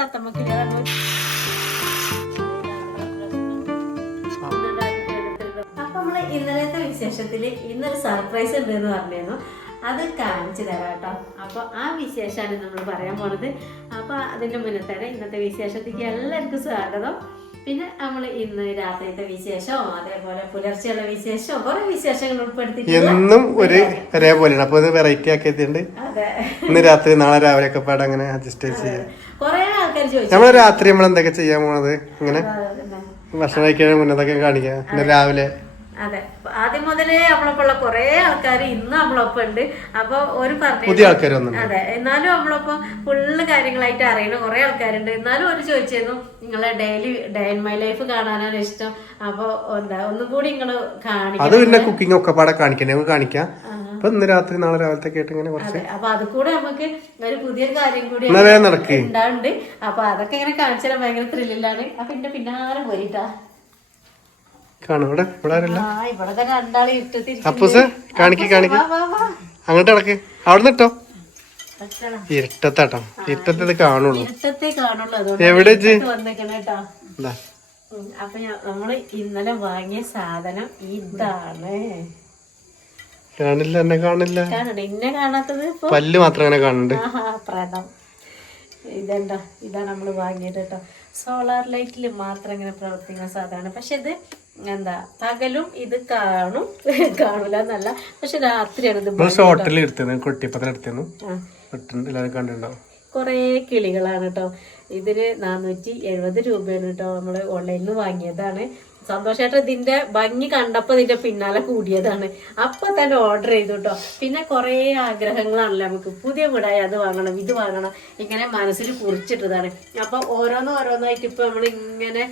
തത്തമ്മക്കില്ല അപ്പൊ നമ്മൾ ഇന്നലത്തെ വിശേഷത്തിൽ ഇന്നൊരു സർപ്രൈസ് ഉണ്ട് എന്ന് പറഞ്ഞിരുന്നു. അത് കാണിച്ചു തരാം കേട്ടോ അപ്പൊ ആ വിശേഷമാണ് നമ്മൾ പറയാൻ പോണത്. അപ്പൊ അതിന്റെ മുന്നേ തന്നെ ഇന്നത്തെ വിശേഷത്തേക്ക് എല്ലാവർക്കും സ്വാഗതം. പിന്നെ നമ്മൾ ഇന്ന് രാത്രിയത്തെ വിശേഷം അതേപോലെ പുലർച്ചെയുള്ള വിശേഷം കുറെ വിശേഷങ്ങൾ ഉൾപ്പെടുത്തിയിട്ടുണ്ട്. എന്നും ഒരു ഒരേപോലെയാണ്. അപ്പൊ ഇത് വെറൈറ്റി ആക്കിയിട്ടുണ്ട്. അതെ. ഇന്ന് രാത്രി നാളെ രാവിലെ ഒക്കെ പാടെ അങ്ങനെ അഡ്ജസ്റ്റ് ചെയ്യാം. കുറെ നമ്മൾ രാത്രി നമ്മൾ എന്തൊക്കെ ചെയ്യാൻ പോണത്? ഇങ്ങനെ. ഭക്ഷണം കഴിക്കാൻ മുന്നതൊക്കെ കാണിക്കാം? പിന്നെ രാവിലെ. അതെ. ആദ്യം മുതലേ നമ്മളൊപ്പുള്ള കുറെ ആൾക്കാർ ഇന്ന് നമ്മളൊപ്പം ഉണ്ട്. അപ്പൊ ഒരു പറഞ്ഞു അതെ. എന്നാലും നമ്മളൊപ്പം ഫുള്ള് കാര്യങ്ങളായിട്ട് അറിയുന്ന കുറെ ആൾക്കാരുണ്ട്. എന്നാലും ഒരു ചോദിച്ചിരുന്നു നിങ്ങളെ daily day in my life കാണാനാണ് ഇഷ്ടം. അപ്പൊ എന്താ ഒന്നും കൂടി നിങ്ങൾ അത് പിന്നെ കുക്കിംഗ് ഒക്കെ പാടെ കാണിക്കണേ കാണിക്കാം. അപ്പൊ ഇന്ന് രാത്രി നാളെ രാവിലത്തെ കേട്ട് ഇങ്ങനെ കുറച്ച് അപ്പൊ അത് കൂടെ നമുക്ക് ഒരു പുതിയൊരു കാര്യം കൂടി ഉണ്ടാവുന്നുണ്ട്. അപ്പൊ അതൊക്കെ ഇങ്ങനെ കാണിച്ചാൽ ഭയങ്കര ത്രില്ലിലാണ് അപ്പൊ എന്റെ പിന്നാലെ പോയിട്ടാ കാണും. ഇവിടെ ഇവിടെ ആരല്ല? അപ്പൂസ് കാണിക്ക് കാണിക്ക്. അങ്ങോട്ട് കിടക്ക് അവിടുന്ന് ഇട്ടോ. ഇരുട്ടത്താട്ടോ. കാണുള്ളൂ. ഇരുട്ടത്തെ അതുകൊണ്ട് എവിടെ അപ്പൊ നമ്മൾ ഇന്നലെ വാങ്ങിയ സാധനം ഇതാണ്. കാണില്ല എന്നെ കാണില്ല. കാണണ്ട ഇന്നെ കാണാത്തത് ഇപ്പൊ? പല്ല് മാത്രം അങ്ങനെ കാണുന്നുണ്ട്. ആഹാ പ്രേതം ഇതെന്താ ഇതാ നമ്മൾ വാങ്ങിയത് കേട്ടോ സോളാർ ലൈറ്റിൽ മാത്രം ഇങ്ങനെ പ്രവർത്തിക്കുന്ന സാധനമാണ്. പക്ഷെ ഇത് എന്താ പകലും ഇത് കാണും. കാണൂല എന്നല്ല. പക്ഷെ രാത്രിയാണ് ഇത് നമ്മൾ ഷോർട്ടിൽ എടുത്തത് കുട്ടിപ്പത്തിൽ പെട്ടെന്ന് എല്ലാവരും കണ്ടിട്ടുണ്ടാവും. കുറേ കിളികളാണ് കേട്ടോ ഇതിന് നാനൂറ്റി എഴുപത് രൂപയാണ് കേട്ടോ നമ്മൾ ഓൺലൈനിൽ നിന്ന് വാങ്ങിയതാണ്. സന്തോഷമായിട്ട് ഇതിന്റെ ഭംഗി കണ്ടപ്പോൾ ഇതിന്റെ പിന്നാലെ കൂടിയതാണ്. അപ്പൊ തന്നെ ഓർഡർ ചെയ്തു കേട്ടോ പിന്നെ കുറേ ആഗ്രഹങ്ങളാണല്ലോ നമുക്ക്. പുതിയ വീടായി അത് വാങ്ങണം ഇത് വാങ്ങണം. ഇങ്ങനെ മനസ്സിൽ കുറിച്ചിട്ടതാണ്. അപ്പൊ ഓരോന്ന് ഓരോന്നായിട്ട് ഇപ്പൊ നമ്മൾ ഇങ്ങനെ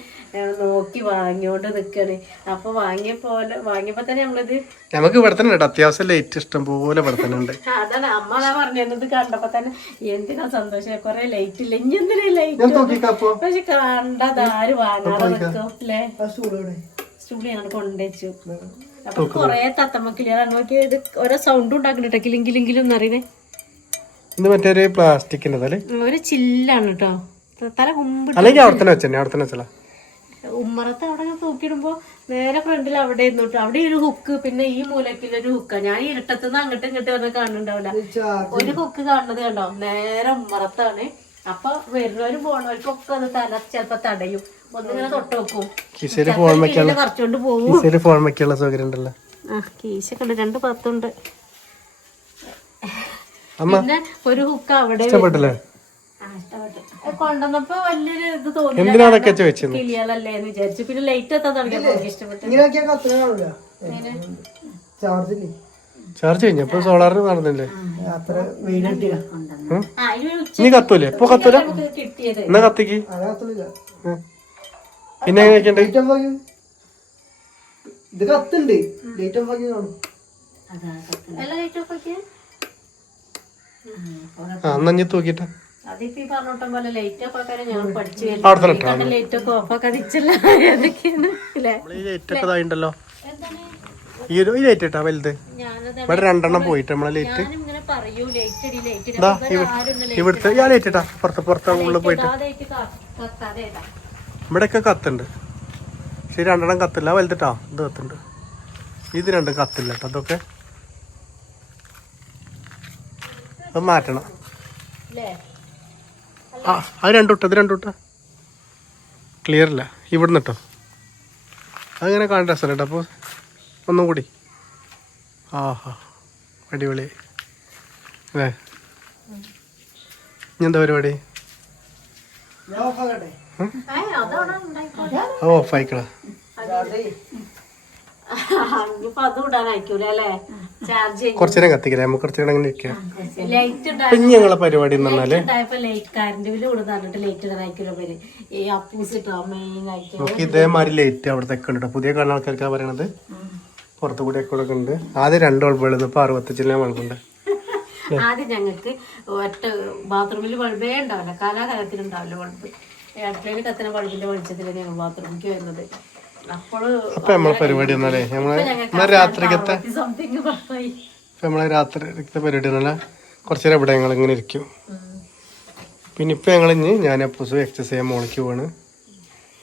നോക്കി വാങ്ങിയോണ്ട് നിൽക്കാണ് അപ്പൊ വാങ്ങിയ പോലെ വാങ്ങിയപ്പോ തന്നെ നമ്മളിത് നമുക്ക് ഇവിടെ തന്നെ അത്യാവശ്യം ലൈറ്റ് ഇഷ്ടം പോലെ ഇവിടെ തന്നെ ഉണ്ട്. അതാണ്. അമ്മ അതാ പറഞ്ഞത് കണ്ടപ്പോ തന്നെ. എന്തിനാ സന്തോഷം? കുറെ ലൈറ്റ് ഇല്ല? ഇനി എന്തിനാ ലൈറ്റ് പക്ഷെ കണ്ടത് ആര് വാങ്ങാതെ നിൽക്കും അല്ലേ സ്റ്റൂഡിയോ ഞങ്ങൾ കൊണ്ടുവച്ചു അപ്പൊ കൊറേ തത്തമ്മക്കില്ല? നോക്കി ഇത് ഓരോ സൗണ്ട് ഉണ്ടാക്കുന്നുട്ടോ കിലിങ്കിലെങ്കിലും എന്നറിയണേ ഇത് ഒരു പ്ലാസ്റ്റിക്കിന്റെ ഒരു ചില്ലാണ് കേട്ടോ തല കുമ്പിട്ട് അല്ലെങ്കിൽ അവിടെ തന്നെ വെച്ചേ അവിടെ തന്നെ ഉമ്മറത്ത് അവിടെ തൂക്കിയിടുമ്പോ നേരെ ഫ്രണ്ടിൽ അവിടെ ഇരുന്നു കേട്ടോ അവിടെ ഒരു ഹുക്ക് പിന്നെ ഈ മൂലക്കിൽ ഒരു ഹുക്ക ഞാൻ ഈ ഇരുട്ടത്തുനിന്ന് അങ്ങോട്ടും ഇങ്ങോട്ടും വന്ന് കാണുന്നുണ്ടാവില്ല. ഒരു ഹുക്ക് കാണുന്നത് കണ്ടോ? നേരെ ഉമ്മറത്താണ്. അപ്പൊ വരുന്നവരും പോണവർക്കൊക്കെ അത് തല ചിലപ്പോ തടയും. ഒന്നിങ്ങനെ തൊട്ട് വെക്കും കിസയിൽ ഫോൺ കിസയിൽ ഫോൺ വെക്കാനുള്ള സൗകര്യം ഉണ്ടല്ലോ. ആ കീശൊക്കെ ഉണ്ട്. രണ്ട് പത്തുണ്ട് അമ്മ പിന്നെ ഒരു ഹുക്ക് അവിടെ ഇഷ്ടപ്പെട്ടില്ലേ? ആ, ഇഷ്ടപ്പെട്ടു. അത് കൊണ്ടുവന്നപ്പോ വലിയൊരു ഇത് തോന്നി കിളികളല്ലേ എന്ന് വിചാരിച്ചു. പിന്നെ ലൈറ്റ് എത്താൻ തുടങ്ങിയപ്പോ എനിക്ക് ഇഷ്ടപ്പെട്ടു. ചാർജില്ലേ ചാർജ് കഴിഞ്ഞപ്പോ സോളാറിന് നടന്നില്ലേ? ഇനി കത്തൂലേ? ഇപ്പൊ കത്തൂല? എന്നാ കത്തിക്ക്. പിന്നെ ഇത് കത്തുണ്ട് ഓഫ് ആക്കി കാണും. അതിപ്പോ ഈ പറഞ്ഞോട്ടം പോലെ ലൈറ്റ് ഓഫ് ആക്കാൻ ഞാൻ പഠിച്ചു ലൈറ്റ് ഒക്കെ ഓഫ് ഈ ഇതായിണ്ടല്ലോ. ഒരു ഈ ലൈറ്റ് ഇട്ടാ വലുത്. ഇവിടെ രണ്ടെണ്ണം പോയിട്ട് നമ്മളെ ലൈറ്റ് ഞാനും ഇങ്ങനെ പറയൂ ലൈറ്റ് ഇടി ലൈറ്റ് ഇടി. ഇതാ അപ്പൊ ഇവിടുത്തെ ഞാൻ ലൈറ്റ് ഇട്ടാ. പുറത്ത് പുറത്ത് ഉള്ളിൽ പോയിട്ട്. ഇവിടെയൊക്കെ കത്തുണ്ട്. പക്ഷെ രണ്ടെണ്ണം കത്തില്ല. വലുതിട്ടാ. ഇത് കത്തുണ്ട്. ഇത് രണ്ട് കത്തില്ല കേട്ടോ. അതൊക്കെ അത് മാറ്റണം. ആ അത് രണ്ടു ഇട്ടോ ഇത് രണ്ടു ഇട്ടോ ക്ലിയർ അല്ല? ഇവിടുന്ന് ഇട്ടോ. അതിങ്ങനെ കാണാൻ രസമല്ല കേട്ടോ. അപ്പോൾ ഒന്നും കൂടി. ആഹാ അടിപൊളി. അല്ലേ? ഇനി എന്താ പരിപാടി? ഓഫ് ആയിക്കളാ കുറച്ചു നേരം കത്തിക്കലേ നമുക്ക് കുറച്ചു നേരം അങ്ങനെ ഇരിക്കാം ഇനി ഞങ്ങളെ പരിപാടി പറഞ്ഞാൽ നമുക്ക് ഇതേമാതിരി ലൈറ്റ് അവിടത്തെ ഒക്കെ ഉണ്ട് പുതിയ കാണുന്ന ആൾക്കാർക്കാ പറയണത്. പുറത്തു കൂടെ ഒക്കെ ഉണ്ട്. ആദ്യം രണ്ട് ബൾബുകൾ ഇപ്പൊ അറുപത്തഞ്ചിലെ ബൾബുണ്ട് ആദ്യം ഞങ്ങൾക്ക് ഒറ്റ ബാത്റൂമിൽ ബൾബേ ഉണ്ടാവില്ല കാലാകാലത്തിൽ ഉണ്ടാവില്ല. ബൾബ് അടുക്കളയിൽ കത്തന ബൾബിന്റെ വെളിച്ചത്തിലാണ് ഞങ്ങൾ ബാത്റൂമിലേക്ക് വരുന്നത്. അപ്പൊ നമ്മളെ പരിപാടി എന്നാലേ നമ്മളെ ഇപ്പൊ നമ്മളെ രാത്രിക്കത്തെ പരിപാടി എന്നല്ല കുറച്ചു നേരം ഇവിടെ ഞങ്ങൾ ഇങ്ങനെ ഇരിക്കും. പിന്നെ ഇപ്പൊ ഞങ്ങൾ ഇനി ഞാൻ അപ്പൂസും എക്സസൈസ് ചെയ്യാൻ മോളിക്ക് പോവാണ്.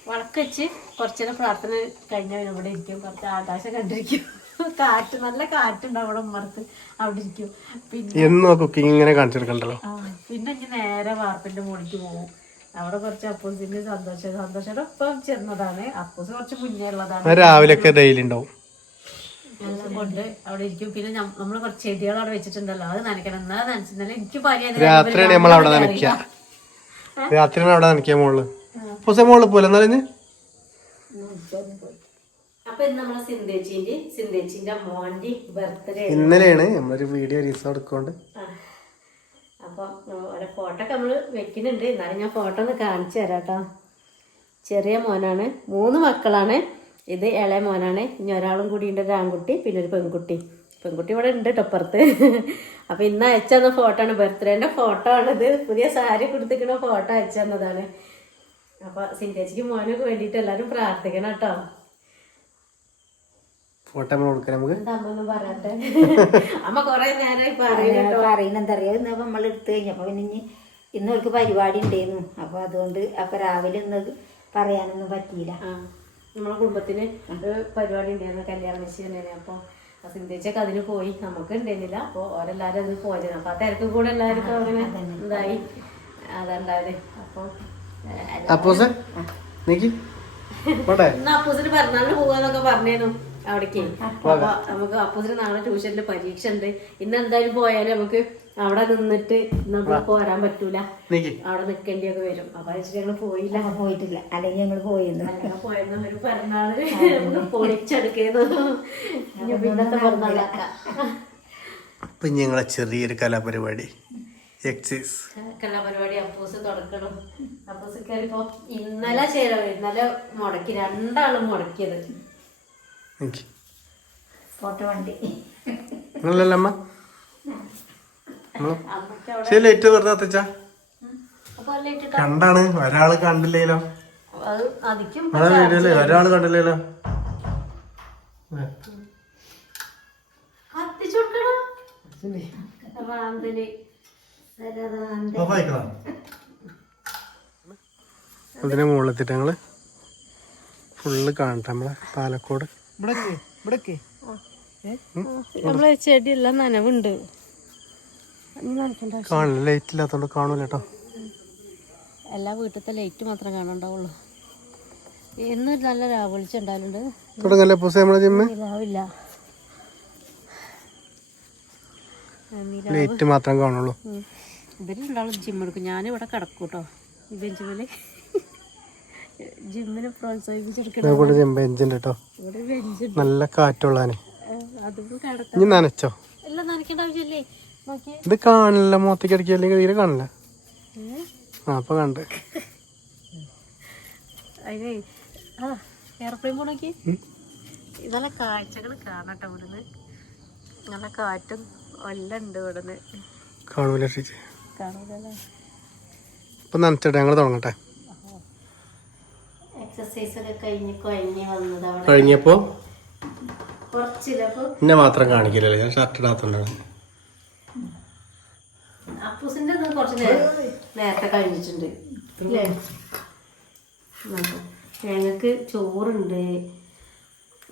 വളക്ക് വെച്ച് കുറച്ചേരം പ്രാർത്ഥന കഴിഞ്ഞാൽ ഇവിടെ ഇരിക്കും. കുറച്ച് ആകാശം കണ്ടിരിക്കും കാറ്റ് നല്ല കാറ്റുണ്ട് അവിടെ ഉമ്മർത്ത് അവിടെ ഇരിക്കും. പിന്നെ കുക്കിംഗ് ഇങ്ങനെ കാണിച്ചെടുക്കണ്ടല്ലോ പിന്നെ ഇങ്ങനെ നേരെ വാർപ്പിന്റെ മുകളിലേക്ക് പോകും. അവിടെ കുറച്ച് അപ്പൂസിന്റെ സന്തോഷം സന്തോഷം ഒപ്പം ചെന്നതാണ്. അപ്പൂസ് കുറച്ച് മുന്നേ ഉള്ളതാണ്. ആ രാവിലെയൊക്കെ ഡെയിലി ഉണ്ടാവും. കൊണ്ട് അവിടെ ഇരിക്കും. പിന്നെ നമ്മൾ കുറച്ച് ചെടികൾ അവിടെ വെച്ചിട്ടുണ്ടല്ലോ. അത് നനയ്ക്കണം. എന്നാ എനിക്ക് രാത്രിയാണ് നമ്മൾ അവിടെ നനയ്ക്കുക രാത്രിയാണ് അവിടെ നനയ്ക്കുക മോൾ. അപ്പൂസെ മോൾ പോലെ അപ്പൊ ഇന്ന് നമ്മളെ സിന്ധേച്ചിന്റെ സിന്ധേച്ചിന്റെ മോന്റെ ബർത്ത്ഡേ ഇന്നലെയാണ് നമ്മളൊരു വീഡിയോ റീൽസ് എടുക്കൊണ്ട് അപ്പം ഓരോ ഫോട്ടോ ഒക്കെ നമ്മൾ വെക്കുന്നുണ്ട്. എന്നാലും ഞാൻ ഫോട്ടോ ഒന്ന് കാണിച്ചു തരാം കേട്ടോ ചെറിയ മോനാണ്. മൂന്ന് മക്കളാണ്. ഇത് ഇളയ മോനാണ്. ഇനി ഒരാളും കൂടി ഉണ്ട്. ഒരു ആൺകുട്ടി പിന്നെ ഒരു പെൺകുട്ടി. പെൺകുട്ടി ഇവിടെ ഉണ്ട് ടൊപ്പുറത്ത് അപ്പൊ ഇന്ന് അയച്ചെന്ന ഫോട്ടോ ആണ് ബർത്ത്ഡേന്റെ ഫോട്ടോ ആണിത്. പുതിയ സാരി കൊടുത്തിരിക്കുന്ന ഫോട്ടോ അയച്ചു തന്നതാണ്. അപ്പൊ സിന്റേച്ചിക്ക് മോനൊക്കെ വേണ്ടിയിട്ട് എല്ലാവരും പ്രാർത്ഥിക്കണം കേട്ടോ ഫോട്ടോ നമ്മൾ കൊടുക്കാം നമുക്ക്? അമ്മ ഒന്നും പറയാത്തെ? അമ്മ കൊറേ നേരമായി അറിയാം ഇന്ന് നമ്മൾ എടുത്തു കഴിഞ്ഞപ്പോ പിന്നെ ഇനി ഇന്ന് അവർക്ക് പരിപാടി ഉണ്ടായിരുന്നു അപ്പൊ അതുകൊണ്ട് അപ്പൊ രാവിലെ ഇന്ന് പറയാനൊന്നും പറ്റിയില്ല. നമ്മളെ കുടുംബത്തിന് പരിപാടി ഉണ്ടായിരുന്നു കല്യാണ നിശ്ചയം അപ്പൊ സിന്ധിച്ചൊക്കെ അതിന് പോയി. നമുക്ക് ഉണ്ടായിരുന്നില്ല. അപ്പോൾ ഓരെല്ലാരും അതിന് പോയിരുന്നു അപ്പൊ ആ തിരക്കും കൂടെ എല്ലാവർക്കും അങ്ങനെ ഇതായി. അതുണ്ടായത് അപ്പോൾ അപ്പൂസെ പിറന്നാളിന് പോവാന്നൊക്കെ പറഞ്ഞേനു. അവിടേക്ക്. അപ്പൊ നമുക്ക് അപ്പൂസിന് നാളെ ട്യൂഷനിൽ പരീക്ഷ ഉണ്ട് ഇന്ന് എന്തായാലും പോയാലും നമുക്ക് അവിടെ നിന്നിട്ട് നമുക്ക് പോരാൻ പറ്റൂല. അവിടെ നിൽക്കേണ്ടിയൊക്കെ വരും. അപ്പൊ ഞങ്ങൾ പോയില്ല. പോയിട്ടില്ല. അല്ലെങ്കിൽ ഞങ്ങൾ പോയിരുന്നു പോയിരുന്ന ഒരു പിറന്നാൾ നമുക്ക് പൊളിച്ചെടുക്കുന്നു. പിന്നത്തെ പിറന്നാളാക്കാം അപ്പൊ ഞങ്ങളെ ചെറിയൊരു കലാപരിപാടി. എക്സൈസ് കലാപരിപാടി അപ്പൂസ് തുടക്കണം. അപ്പൂസ് കയറിപ്പോ ഇന്നലെ ചേരാ ഇന്നലെ മുടക്കി. രണ്ടാളും മുടക്കിയത്. നിങ്ങളല്ലേ അമ്മ ശരി ലൈറ്റ് വെറുതെ കത്തിച്ച രണ്ടാണ് ഒരാൾ കണ്ടില്ലേലോ അത് അതിക്കും നമ്മളെ വീഡിയോയിൽ ഒരാൾ കണ്ടില്ലേലോ കത്തിച്ചു കൊടുക്കണം റാന്തൽ. അതിന്റെ മുകളിലെത്തിട്ട് ഞങ്ങൾ ഫുള്ള് കാണട്ടെ നമ്മളെ പാലക്കോട്. നമ്മളെ ചെടിയെല്ലാം നനവുണ്ട്. ലൈറ്റ് ഇല്ലാത്തോണ്ട് കാണൂല കേട്ടോ എല്ലാ വീട്ടിലത്തെ ലൈറ്റ് മാത്രം കാണണ്ടാവുള്ളൂ. ഇന്ന് നല്ല രാവിളിച്ച തുടങ്ങല്ലേ രാവില്ല. ലൈറ്റ് മാത്രം കാണുള്ളൂ. ഇവരുണ്ടാവും ജിം എടുക്കും. ഞാനിവിടെ കിടക്കൂട്ടോ. കേട്ടോ ഈ ബെഞ്ചുമേൽ ജിമ്മിനെ പ്രോത്സാഹിപ്പിച്ചെടുക്കണം ജിം ബെഞ്ചുണ്ട് കേട്ടോ ബെഞ്ച് നല്ല കാറ്റുള്ളാന്. ഇനി നനച്ചോ? ഇത് കാണില്ല മൊത്തക്ക് അടിക്കുക അല്ലെങ്കിൽ തീരെ കാണില്ല? ആ അപ്പൊ കണ്ട്. എയർപ്ലെയിൻ പോണോക്കി? നല്ല കാഴ്ചകൾ കാണട്ടോ ഇവിടുന്ന്. നല്ല കാറ്റും എല്ലാം ഉണ്ട് ഇവിടുന്ന്. കാണൂല കാണൂലല്ലേ? ഇപ്പൊ നനച്ചിട്ടെ ഞങ്ങൾ തുടങ്ങട്ടെ. എക്സസൈസ് ഒക്കെ കഴിഞ്ഞ് കഴിഞ്ഞ് വന്നത് അവിടെ. കഴിഞ്ഞപ്പോ? കുറച്ചില്ലപ്പോ എന്നെ മാത്രം കാണിക്കില്ലല്ലേ ഞാൻ ഷർട്ട് ഇടാത്തോണ്ടാണ്. അപ്പൂസിന്റെ ഒന്ന് കുറച്ച് നേരം നേരത്തെ കഴിഞ്ഞിട്ടുണ്ട്. ഞങ്ങൾക്ക് ചോറുണ്ട്.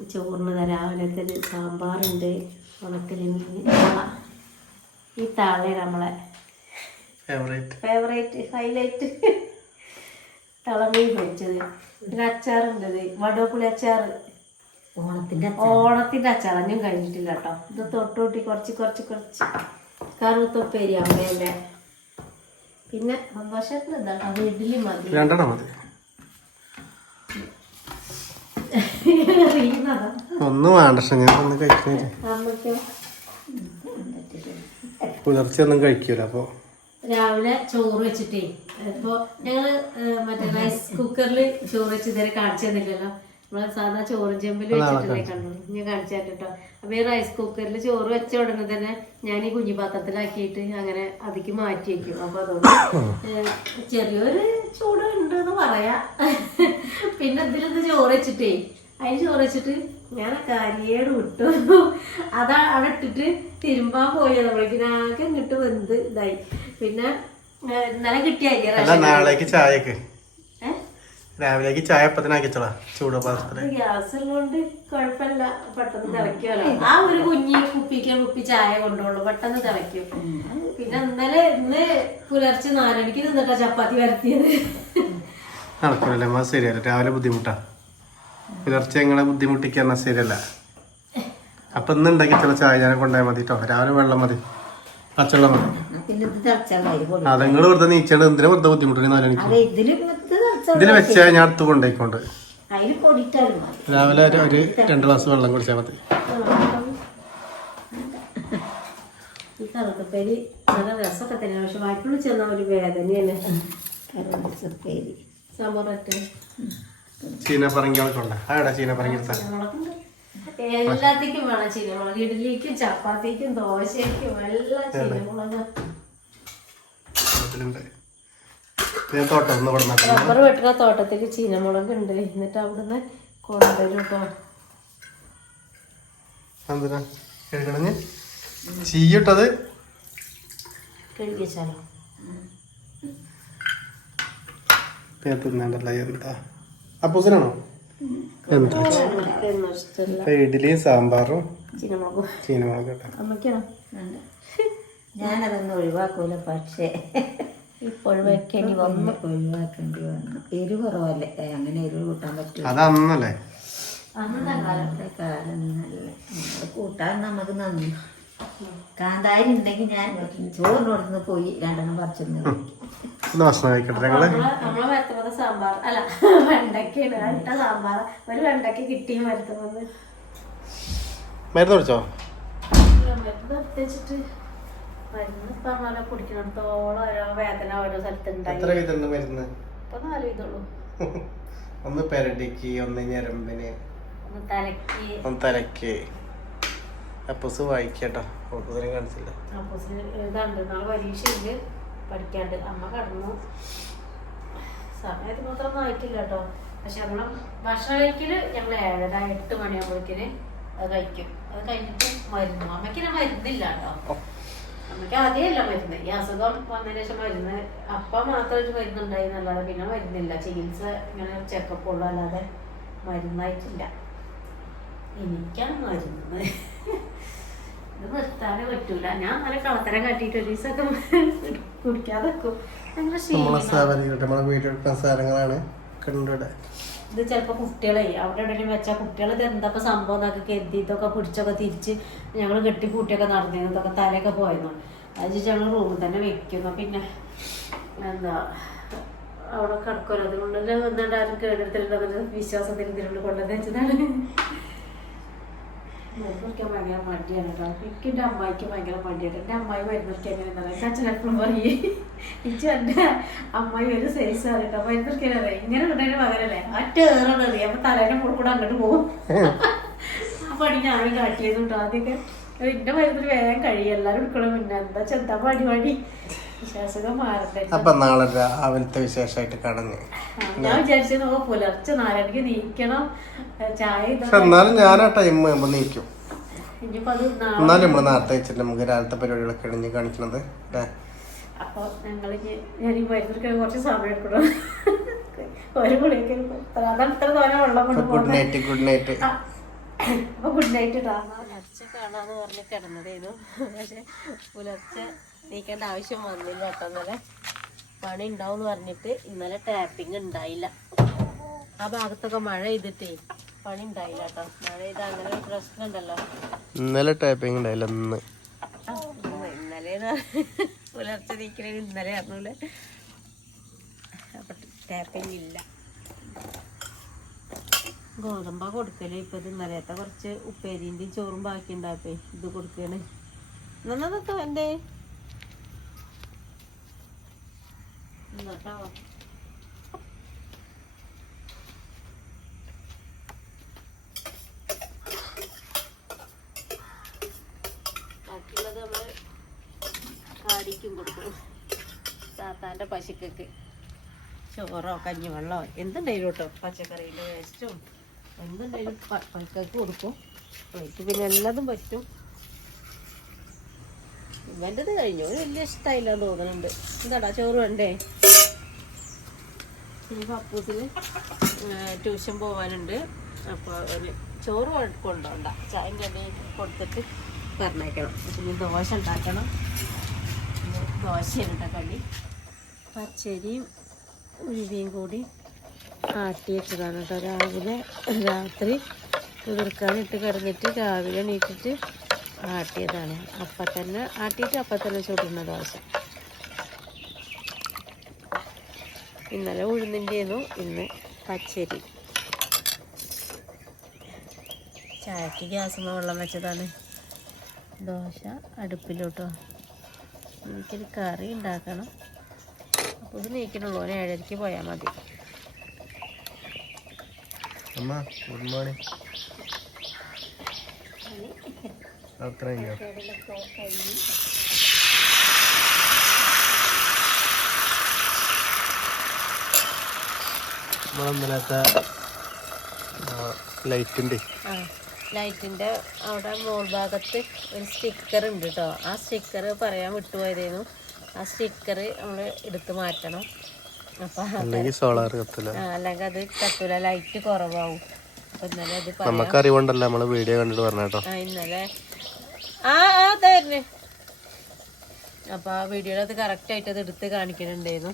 ചോറിന് രാവിലത്തെ സാമ്പാറുണ്ട്. ഉണക്കൽ മീൻ. ഈ താളയാണ് നമ്മളെ ഫേവറേറ്റ് ഫേവറേറ്റ് ഹൈലൈറ്റ് തളമീൻ പൊരിച്ചത്. പിന്നെ അച്ചാറുണ്ടത് വടോപ്പുളി അച്ചാർ. ഓണത്തിന്റെ ഓണത്തിന്റെ അച്ചാറഞ്ഞും കഴിഞ്ഞിട്ടില്ല കേട്ടോ. ഇത് തൊട്ടോട്ടി കുറച്ച് കുറച്ച് കുറച്ച്. കറുത്തൊപ്പേരി അമ്മേന്റെ പിന്നെ സന്തോഷത്തിന് എന്താണ് അത് ഇഡ്ഡലി മതി. രണ്ടെണ്ണം മതി. അറിയുന്നതാ ഒന്നും വേണ്ട ഞാൻ ഒന്ന് കഴിക്കുന്നില്ല അമ്മയ്ക്ക് പുലർച്ചെ ഒന്നും കഴിക്കൂല അപ്പൊ രാവിലെ ചോറ് വെച്ചിട്ടേ. ഇപ്പോ ഞങ്ങൾ മറ്റേ റൈസ് കുക്കറിൽ ചോറ് വെച്ച് ഇതുവരെ കാണിച്ചു തന്നില്ലല്ലോ നമ്മളെ സാധാ ചോറും ചെമ്പിൽ വെച്ചിട്ടല്ലേ കണ്ടു ഞാൻ കാണിച്ചു തരട്ടോ അപ്പൊ ഈ റൈസ് കുക്കറിൽ ചോറ് വെച്ച ഉടനെ തന്നെ ഞാൻ ഈ കുഞ്ഞു പാത്രത്തിലാക്കിയിട്ട് അങ്ങനെ അതിക്ക് മാറ്റി വെക്കും. അപ്പൊ അതുകൊണ്ട് ചെറിയൊരു ചൂട് ഉണ്ട് എന്ന് പറയാ. പിന്നെ ഇതിലിത് ചോറ് വെച്ചിട്ടേ. അതിന് ചോറ് വെച്ചിട്ട് ഞാൻ കരിയേട് വിട്ടു. അതാ അവിടെ ഇട്ടിട്ട് തിരുമ്പാൻ പോയത് നമ്മളേക്കിന് ആകെ ഇങ്ങോട്ട് വെന്ത് ഇതായി. പിന്നെ ഇന്നലെ കിട്ടിയ അരി നാളേക്ക് ചായക്ക്? രാവിലേക്ക് ചായ അപ്പത്തിനാക്കിച്ചോളാ ചൂട് പാത്രത്തിൽ ഗ്യാസ് ഉള്ളതുകൊണ്ട് കുഴപ്പമില്ല പെട്ടെന്ന് തിളക്കുമല്ലോ ആ ഒരു കുഞ്ഞി കുപ്പിക്ക് കുപ്പി ചായ കൊണ്ടുള്ളൂ പെട്ടെന്ന് തിളക്കും പിന്നെ ഇന്നലെ ഇന്ന് പുലർച്ചെ നാലരക്ക് നിന്നിട്ടാ ചപ്പാത്തി വരത്തിയത് നടക്കൂലല്ലേ? അമ്മ ശരിയല്ല രാവിലെ ബുദ്ധിമുട്ടാ. പുലർച്ചെ നിങ്ങളെ ബുദ്ധിമുട്ടിക്കാൻ ശരിയല്ല. അപ്പൊ ഇന്ന് ഉണ്ടാക്കി ചില ചായ ഞാൻ കൊണ്ടുപോയാൽ മതി കേട്ടോ രാവിലെ വെള്ളം മതി. പച്ചവെള്ളം മതി. അത് നിങ്ങൾ വെറുതെ നീച്ചാണ് എന്തിനാ വെറുതെ ബുദ്ധിമുട്ടുണ്ട് ഇത് ഇതിൽ വെച്ചാൽ ഞാൻ അടുത്ത് മതി. രാവിലെ ഒരു രണ്ട് ഗ്ലാസ് വെള്ളം കുടിച്ചാൽ മതി. ഈ കറുക്കപ്പേരി നല്ല രസമൊക്കെ തന്നെ. പക്ഷെ വയറ്റുള്ളിൽ ചെന്ന ഒരു വേദനയാണ്. പറ്റേ? ചീന പറങ്കികളൊക്കെ ആടാ ചീന പറങ്കി എല്ലാത്തിക്കും വേണം ചീനമുളക്. ഇഡ്ഡലിക്കും ചപ്പാത്തിക്കും ദോശയ്ക്കും എല്ലാം ചീനമുളക്. റബ്ബർ വെട്ടുന്ന തോട്ടത്തിൽ ചീനമുളക് ഉണ്ട്. എന്നിട്ട് അവിടുന്ന് കൊണ്ടുവരും കേട്ടോ ചീയിട്ടത്? കഴുകിച്ചാലോ തിന്നണ്ടല്ല എന്താ അപ്പൂസനാണോ? ഇഡ്ഡലിയും സാമ്പാറും ചീനമുളകും. ഞാനതൊന്നും ഒഴിവാക്കൂല പക്ഷേ ഇപ്പോഴും വെക്കേണ്ടി വന്നു. ഒന്ന് ഒഴിവാക്കേണ്ടി വന്നു. എരിവ് കുറവല്ലേ? അങ്ങനെ എരിവ് കൂട്ടാൻ പറ്റും അതന്നല്ലേ അന്നത്തെ കാലം കാലം നല്ല. കൂട്ടാൻ നമുക്ക് നന്ദി. കാന്താരി ഉണ്ടെങ്കിൽ ഞാൻ പോയി രണ്ടെണ്ണം പറിച്ചിരുന്നു ഒന്ന് ഭക്ഷണം കഴിക്കട്ടെ ഞങ്ങൾ. നമ്മളെ നമ്മളെ വരുത്തുന്നത് സാമ്പാർ. അല്ല വെണ്ടക്കയാണ്. ആ ഇട്ട സാമ്പാർ. ഒരു വെണ്ടക്ക കിട്ടിയും വരുത്തുന്നത് മരുന്ന് കുടിച്ചോ? മരുന്ന് പ്രത്യേകിച്ചിട്ട് മരുന്ന് പറഞ്ഞാലോ കുടിക്കുന്നിടത്തോളം ഓരോ വേദന ഓരോ സ്ഥലത്തുണ്ടായി. എത്ര വിധമുണ്ട് മരുന്ന്? ഇപ്പൊ നാല് ഇതുള്ളൂ ഒന്ന് പെരടിക്ക് ഒന്ന് ഞരമ്പിന്. ഒന്ന് തലക്ക് ഒന്ന് തലക്ക് അപ്പൂസ് വായിക്കട്ടോ. അപ്പോസിനെ കാണിച്ചില്ല. അപ്പോസിന് ഇതുണ്ട് നാളെ പരീക്ഷയുണ്ട്. പഠിക്കാണ്ട്. അമ്മ കടന്നു. സമയത്ത് മാത്രമൊന്നും ആയിട്ടില്ല കേട്ടോ പക്ഷെ നമ്മളെ ഭക്ഷണം കഴിക്കൽ ഞങ്ങൾ ഏഴര എട്ട് മണിയാകുമ്പോഴേക്കിന് അത് കഴിക്കും. അത് കഴിഞ്ഞിട്ട് മരുന്ന്. അമ്മയ്ക്ക് മരുന്നില്ല കേട്ടോ അമ്മയ്ക്ക് ആദ്യമല്ല മരുന്ന്. ഈ അസുഖം വന്നതിന് ശേഷം മരുന്ന്. അപ്പം മാത്രം ഒരു മരുന്നുണ്ടായി എന്നല്ലാതെ പിന്നെ മരുന്നില്ല. ചികിത്സ ഇങ്ങനെ ചെക്കപ്പ് ഉള്ളു അല്ലാതെ മരുന്നായിട്ടില്ല. എനിക്കാണ് മരുന്ന്. ഇത് പറ്റൂല. ഞാൻ നല്ല കാട്ടിയിട്ട് ഒരു ദിവസമൊക്കെ കുടിക്കാതെ വെക്കും ഭയങ്കര സാധനങ്ങളാണ് ഇത് ചിലപ്പോൾ കുട്ടികളെ അവിടെ എവിടെയെങ്കിലും വെച്ചാൽ കുട്ടികൾ ഇത് എന്താ സംഭവം എന്നൊക്കെ കരുതി ഇതൊക്കെ പിടിച്ചൊക്കെ തിരിച്ച് ഞങ്ങൾ കെട്ടി കൂട്ടിയൊക്കെ നടന്നിരുന്നു. ഇതൊക്കെ തലയൊക്കെ പോയിരുന്നു അത് ഞങ്ങൾ റൂമിൽ തന്നെ വെക്കുന്നു. പിന്നെ എന്താ അവിടെ കിടക്കുമല്ലോ അതുകൊണ്ട് വന്നിട്ട് ആരും കേടെടുത്തിട്ടുണ്ടോ വിശ്വാസത്തിൽ ഇതിനുള്ളിൽ കൊണ്ടുവന്ന് വെച്ചതാണ്. മരുന്നൊക്കെ ഭയങ്കര മടിയാണ് കേട്ടോ എനിക്ക് എന്റെ അമ്മായിക്ക് ഭയങ്കര മടിയാണ്. എന്റെ അമ്മായി വരുന്നവർക്ക് എങ്ങനെയാണെന്ന് അറിയാം അച്ഛൻ എപ്പോഴും പറയേ എനിക്ക് എന്റെ അമ്മായി ഒരു സൈസ് അറിയട്ടോ വരുന്നവർക്ക് ഇങ്ങനെ ഉണ്ടതിന് പകരല്ലേ? ആ ടേറാണ് അറിയാം അപ്പൊ തലേനെ മുകളിൽ കൂടെ അങ്ങോട്ട് പോകും. ആ പണി ഞാനും കാട്ടിയതും കേട്ടോ ആദ്യമൊക്കെ എന്റെ മരുന്നിന് വേഗം കഴിയും. എല്ലാവരും എടുക്കണം പിന്നെ എന്താ? ചെന്താ? പടി പടി. അപ്പൊ നാളെ രാവിലത്തെ വിശേഷമായിട്ട് കടഞ്ഞ് ഞാൻ വിചാരിച്ചത് പുലർച്ചെ നാലരയ്ക്ക് നീക്കണം. ചായ എന്നാലും ഞാൻ ആ ടൈം ആകുമ്പോൾ നീക്കും എന്നാലും നമ്മൾ നേരത്തെ വെച്ചിട്ട് നമുക്ക് രാവിലത്തെ പരിപാടികളൊക്കെ ഇണിഞ്ഞ് കാണിക്കണത് അല്ലേ? അപ്പൊ ഞങ്ങൾ ഞാൻ ഈ കുറച്ച് സമയം എടുക്കണം. ഒരു കുളിയൊക്കെ അതാണ് ഇത്ര തോനെ വെള്ളം കൊണ്ട് ഗുഡ് നൈറ്റ് ഗുഡ് നൈറ്റ് അപ്പൊ ഗുഡ് നൈറ്റ് പുലർച്ചെ കാണാന്ന് പറഞ്ഞ് കിടന്നതേനു. പക്ഷെ പുലർച്ചെ നീക്കേണ്ട ആവശ്യം വന്നില്ല കേട്ടോ. ഇന്നലെ പണി ഉണ്ടാവും പറഞ്ഞിട്ട് ഇന്നലെ ടാപ്പിംഗ് ഉണ്ടായില്ല. ആ ഭാഗത്തൊക്കെ മഴ ചെയ്തിട്ടേ പണി ഉണ്ടായില്ല കേട്ടോ. മഴ ചെയ്ത് അങ്ങനെ ഒരു പ്രശ്നം ഉണ്ടല്ലോ. ഇന്നലെ ടാപ്പിംഗ് ഉണ്ടായില്ല ഇന്ന്. ഇന്നലെ പുലർച്ചെ നീക്കണേ ഇന്നലെ അറിഞ്ഞൂലെ അപ്പൊ ടാപ്പിംഗ് ഇല്ല. ഗോതമ്പ കൊടുക്കൽ. ഇപ്പൊ ഇത് ഇന്നലത്തെ കുറച്ച് ഉപ്പേരിന്റെയും ചോറും ബാക്കി ഉണ്ടാപ്പേ ഇത് കൊടുക്കാണ്. നന്നതൊക്കെ എന്തേ? എന്നിട്ടോ ബാക്കിയുള്ളത് നമ്മൾ കാടിക്കും കൊടുക്കും. താത്താന്റെ പശുക്കൊക്കെ. ചോറോ കഞ്ഞിവെള്ളമോ എന്തുണ്ടെങ്കിലും കേട്ടോ പച്ചക്കറിയിലെ വേസ്റ്റും എന്തുണ്ടെങ്കിലും പശുക്കൾക്ക് കൊടുക്കും. എനിക്ക് പിന്നെ എല്ലാതും പറ്റും. ഇവന്റെത് കഴിഞ്ഞു. ഒരു വലിയ ഇഷ്ടമായില്ല തോന്നുന്നുണ്ട് എന്താടാ ചോറ് വേണ്ടേ? ഇനി പപ്പൂസിന് ട്യൂഷൻ പോവാനുണ്ട്. അപ്പോൾ ഒരു ചോറ് കൊണ്ടുപോണ്ട ചായന്റെ കടി കൊടുത്തിട്ട് പറഞ്ഞേക്കണം. പിന്നെ ദോശ ഉണ്ടാക്കണം. ദോശ കടി. പച്ചരിയും ഉരുവിയും കൂടി ആട്ടി വെച്ചതാണ് കേട്ടോ. രാവിലെ രാത്രി കുതിർക്കാനിട്ട് കിടന്നിട്ട് രാവിലെ എണീറ്റിട്ട് ആട്ടിയതാണ്. അപ്പം തന്നെ ആട്ടിയിട്ട് അപ്പം തന്നെ ചുടുന്ന ദോശ. ഇന്നലെ ഉഴുന്നിന്റെന്നു ഇന്ന് പച്ചരി. ചായക്ക് ഗ്യാസ് വെള്ളം വെച്ചതാണ്. ദോശ അടുപ്പിലോട്ടോ. എനിക്കൊരു കറി ഉണ്ടാക്കണം. അപ്പോൾ ഇത് നീക്കണുള്ളൂ. ഒരു ഏഴരയ്ക്ക് പോയാൽ മതി. അമ്മ ഗുഡ് മോർണിംഗ് അത്ര കഴിഞ്ഞോ നമ്മളിന്നലത്തെ ലൈറ്റിന്റെ ആ ലൈറ്റിന്റെ അവിടെ മോൾ ഭാഗത്ത് ഒരു സ്റ്റിക്കർ ഉണ്ട് കേട്ടോ ആ സ്റ്റിക്കർ പറയാൻ വിട്ടുപോയതേനു. ആ സ്റ്റിക്കർ നമ്മൾ എടുത്ത് മാറ്റണം. അപ്പം അല്ലെങ്കിൽ സോളാർ കത്തില്ല. അല്ലെങ്കിൽ അത് കത്തൂല. ലൈറ്റ് കുറവാകും ഇന്നലെ അത് പറയാം. നമുക്ക് അറിവുണ്ടല്ലോ നമ്മൾ വീഡിയോ കണ്ടിട്ട് പറഞ്ഞ കേട്ടോ. ആ ഇന്നലെ ആ ആ അപ്പോൾ വീഡിയോയിൽ അത് കറക്റ്റായിട്ട് അത് എടുത്ത് കാണിക്കുന്നുണ്ടായിരുന്നു.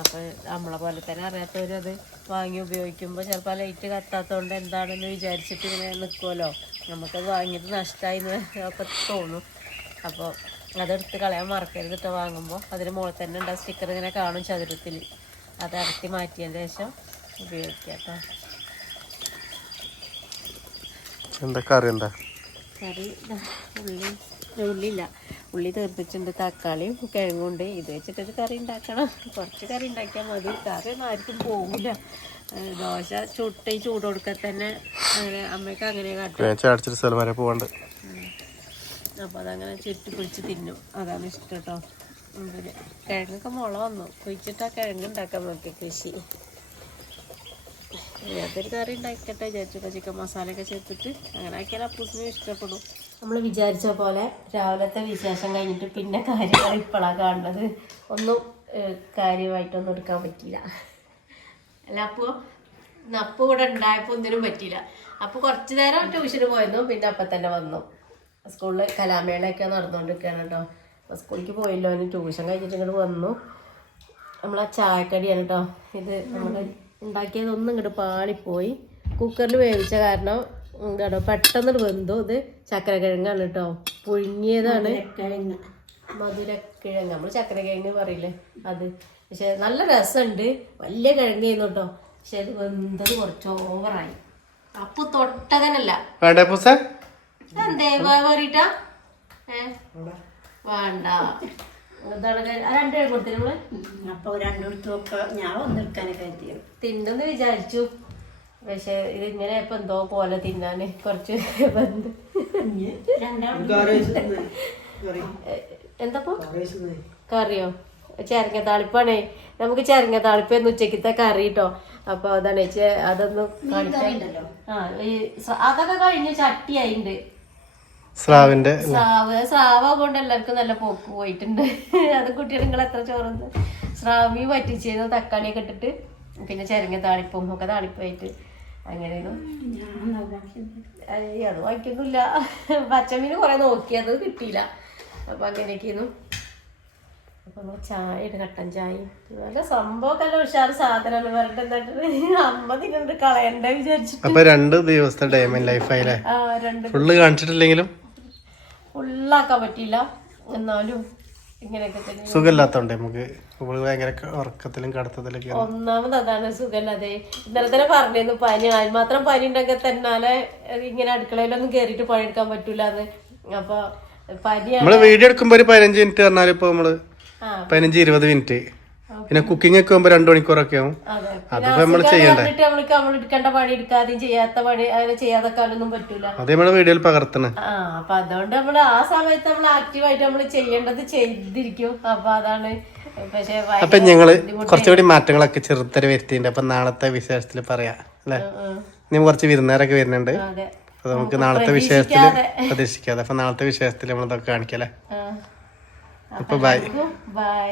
അപ്പോൾ നമ്മളെ പോലെ തന്നെ അറിയാത്തവരും അത് വാങ്ങി ഉപയോഗിക്കുമ്പോൾ ചിലപ്പോൾ ലൈറ്റ് കത്താത്തതുകൊണ്ട് എന്താണെന്ന് വിചാരിച്ചിട്ട് ഇങ്ങനെ നിൽക്കുമല്ലോ നമുക്കത് വാങ്ങിയത് നഷ്ടമായി ഒക്കെ തോന്നും. അപ്പോൾ അതെടുത്ത് കളയാൻ മറക്കരുത് കേട്ടോ വാങ്ങുമ്പോൾ അതിന് മുകളിൽ തന്നെ ഉണ്ട് സ്റ്റിക്കർ ഇങ്ങനെ കാണും ചതുരത്തിൽ അത് ഇറക്കി മാറ്റിയതിന് ശേഷം ഉപയോഗിക്കാം കേട്ടോ എന്താ കറി എന്താ? കറി. ഉള്ളി. ഉള്ളില്ല ഉള്ളി തീർത്തിട്ടുണ്ട്. തക്കാളിയും കിഴങ്ങുണ്ട് ഇത് വെച്ചിട്ടൊരു കറി ഉണ്ടാക്കണം. കുറച്ച് കറി ഉണ്ടാക്കിയാൽ മതി. കറി ഒന്നും ആർക്കും പോകില്ല ദോശ ചുട്ടി ചൂട് കൊടുക്കാൻ തന്നെ അങ്ങനെ അമ്മയ്ക്ക് അങ്ങനെ കാട്ടും. സ്ഥലം വരെ പോവാണ്ട്. അപ്പോൾ അതങ്ങനെ ചുറ്റി പിടിച്ച് തിന്നും. അതാണ് ഇഷ്ടം കേട്ടോ കിഴങ്ങൊക്കെ മുള വന്നു. കുഴിച്ചിട്ട് ആ കിഴങ്ങ് ഉണ്ടാക്കാൻ നോക്കി കൃഷി. അതൊരു കറി ഉണ്ടാക്കട്ടെ വിചാരിച്ചു ചിക്കൻ മസാലയൊക്കെ ചേർത്തിട്ട്. അങ്ങനെ ആക്കിയാൽ അപ്പൂസിനും ഇഷ്ടപ്പെടും. നമ്മൾ വിചാരിച്ച പോലെ രാവിലത്തെ വിശേഷം കഴിഞ്ഞിട്ട് പിന്നെ കാര്യങ്ങൾ ഇപ്പോഴാണ് കാണുന്നത്. ഒന്നും കാര്യമായിട്ടൊന്നും എടുക്കാൻ പറ്റിയില്ല. അല്ല അപ്പോൾ അപ്പൂ ഇവിടെ ഉണ്ടായപ്പോൾ ഒന്നിനും പറ്റിയില്ല. അപ്പോൾ കുറച്ച് നേരം ട്യൂഷന് പോയിരുന്നു പിന്നെ അപ്പം തന്നെ വന്നു. സ്കൂളിൽ കലാമേളയൊക്കെ നടന്നുകൊണ്ടിരിക്കുകയാണ് കേട്ടോ. അപ്പോൾ സ്കൂളിലേക്ക് പോയില്ലോ അതിന് ട്യൂഷൻ കഴിഞ്ഞിട്ട് ഇങ്ങോട്ട് വന്നു. നമ്മളാ ചായക്കടിയാണ് കേട്ടോ. ഇത് നമ്മൾ ഉണ്ടാക്കിയതൊന്നും ഇങ്ങോട്ട് പാളിപ്പോയി. കുക്കറിൽ വേവിച്ച കാരണം എന്താണോ പെട്ടെന്ന് വെന്തു. ഇത് ചക്കരക്കിഴങ്ങാണ് കേട്ടോ പുഴുങ്ങിയതാണ്. മധുരക്കിഴങ്ങ്. നമ്മൾ ചക്കരക്കിഴങ്ങ് പറയില്ലേ? അത്. പക്ഷെ നല്ല രസമുണ്ട് വലിയ കിഴങ്ങായിരുന്നു കേട്ടോ പക്ഷെ അത് വെന്തത് കുറച്ച് ഓവറായി. അപ്പൊ തൊട്ടതനല്ല. എന്തേ വേറിട്ടാ ഏ? വേണ്ട. എന്താണ് കഴി- ആ രണ്ട് കിഴങ്ങ് കൊടുത്തു നമ്മൾ അപ്പോൾ രണ്ടിടത്തുമൊക്കെ ഞാൻ ഒന്നെടുക്കാനൊക്കെ കരുതിയത്. തിന്നെന്ന് വിചാരിച്ചു. പക്ഷെ ഇത് ഇങ്ങനെ ഇപ്പൊ എന്തോ പോലെ തിന്നാന് കുറച്ച് ബന്ധ എന്തപ്പോ. കറിയോ? ചേരങ്ങ താളിപ്പാണേ. നമുക്ക് ചേരങ്ങ താളിപ്പ് എന്ന് ഉച്ചക്കത്തെ കറി കേട്ടോ അപ്പൊ അതാണ് അതൊന്നും അതൊക്കെ കഴിഞ്ഞ് ചട്ടിയായിണ്ട്. സ്രാവിന്റെ സ്രാവ് സ്രാവ് കൊണ്ട് എല്ലാവർക്കും നല്ല പോക്ക് പോയിട്ടുണ്ട്. അത് കുട്ടികൾ നിങ്ങൾ എത്ര ചോറുണ്ട് സ്രാവി വറ്റിച്ചത് തക്കാളിയൊക്കെ ഇട്ടിട്ട് പിന്നെ ചെരങ്ങ താളിപ്പും ഒക്കെ താളിപ്പായിട്ട് അങ്ങനെയാണ്. അത് വാങ്ങിക്കൊന്നുമില്ല. പച്ചമീൻ കുറെ നോക്കി അത് കിട്ടിയില്ല. അപ്പൊ അങ്ങനെയൊക്കെയായിരുന്നു. അപ്പൊ ചായ ഇട്ട് കട്ടൻ ചായ. നല്ല സംഭവമൊക്കെ നല്ല ഉഷാറ് സാധനമാണ് പറഞ്ഞിട്ട് എന്നിട്ട് അമ്മ തിന്നിട്ട് കളയണ്ട വിചാരിച്ചു അപ്പൊ രണ്ട് ദിവസത്തെ ഡേമൻ ലൈഫായില്ലേ? ആ രണ്ട് ഫുള്ള് കാണിച്ചിട്ടില്ലെങ്കിലും ഫുള്ളാക്കാൻ പറ്റിയില്ല. എന്നാലും ഇങ്ങനെയൊക്കെ തന്നെ. സുഖമില്ലാത്തോണ്ടേ നമുക്ക് ഇവൾ ഭയങ്കര ഉറക്കത്തിലും കടത്തത്തിലൊക്കെ ഒന്നാമത് അതാണ് സുഖമില്ലാതെ ഇന്നലെ തന്നെ പറഞ്ഞിരുന്നു പനി. അതിന് മാത്രം പനി ഉണ്ടെങ്കിൽ തന്നാലെ ഇങ്ങനെ അടുക്കളയിലൊന്നും കയറിയിട്ട് പണിയെടുക്കാൻ പറ്റൂലെന്ന് അപ്പൊ പനിയാണ്. നമ്മൾ വീഡിയോ എടുക്കുമ്പോ ഒരു പതിനഞ്ച് മിനിറ്റ് പറഞ്ഞാൽ ഇപ്പൊ നമ്മൾ പതിനഞ്ച് ഇരുപത് മിനിറ്റ്. പിന്നെ കുക്കിംഗ് ഒക്കെ ആകുമ്പോ രണ്ടു മണിക്കൂറൊക്കെ ആവും. അതെ. അതിപ്പോ നമ്മൾ ചെയ്യണ്ടേ? അതേ നമ്മൾക്ക് നമ്മൾ എടുക്കേണ്ട പണി എടുക്കാതെയും ചെയ്യാത്ത പണി അങ്ങനെ ചെയ്യാതെക്കാനൊന്നും പറ്റൂല. അത് നമ്മൾ വീഡിയോയിൽ പകർത്തണേ. ആ അപ്പൊ അതുകൊണ്ട് നമ്മൾ ആ സമയത്ത് നമ്മൾ ആക്റ്റീവായിട്ട് നമ്മൾ ചെയ്യേണ്ടത് ചെയ്തിരിക്കും. അപ്പൊ അതാണ് പക്ഷെ അപ്പൊ ഞങ്ങൾ കുറച്ചുകൂടി മാറ്റങ്ങളൊക്കെ ചെറുത്തര വരുത്തിയിട്ടുണ്ട്. അപ്പൊ നാളത്തെ വിശേഷത്തിൽ പറയാ അല്ലെ? ഇനി കുറച്ച് വിരുന്നുകാരൊക്കെ വരുന്നുണ്ട്. അപ്പൊ നമുക്ക് നാളത്തെ വിശേഷത്തിൽ പ്രതീക്ഷിക്കാതെ. അപ്പൊ നാളത്തെ വിശേഷത്തിൽ നമ്മളിതൊക്കെ കാണിക്കല്ലേ അപ്പൊ ബൈ. ബൈ.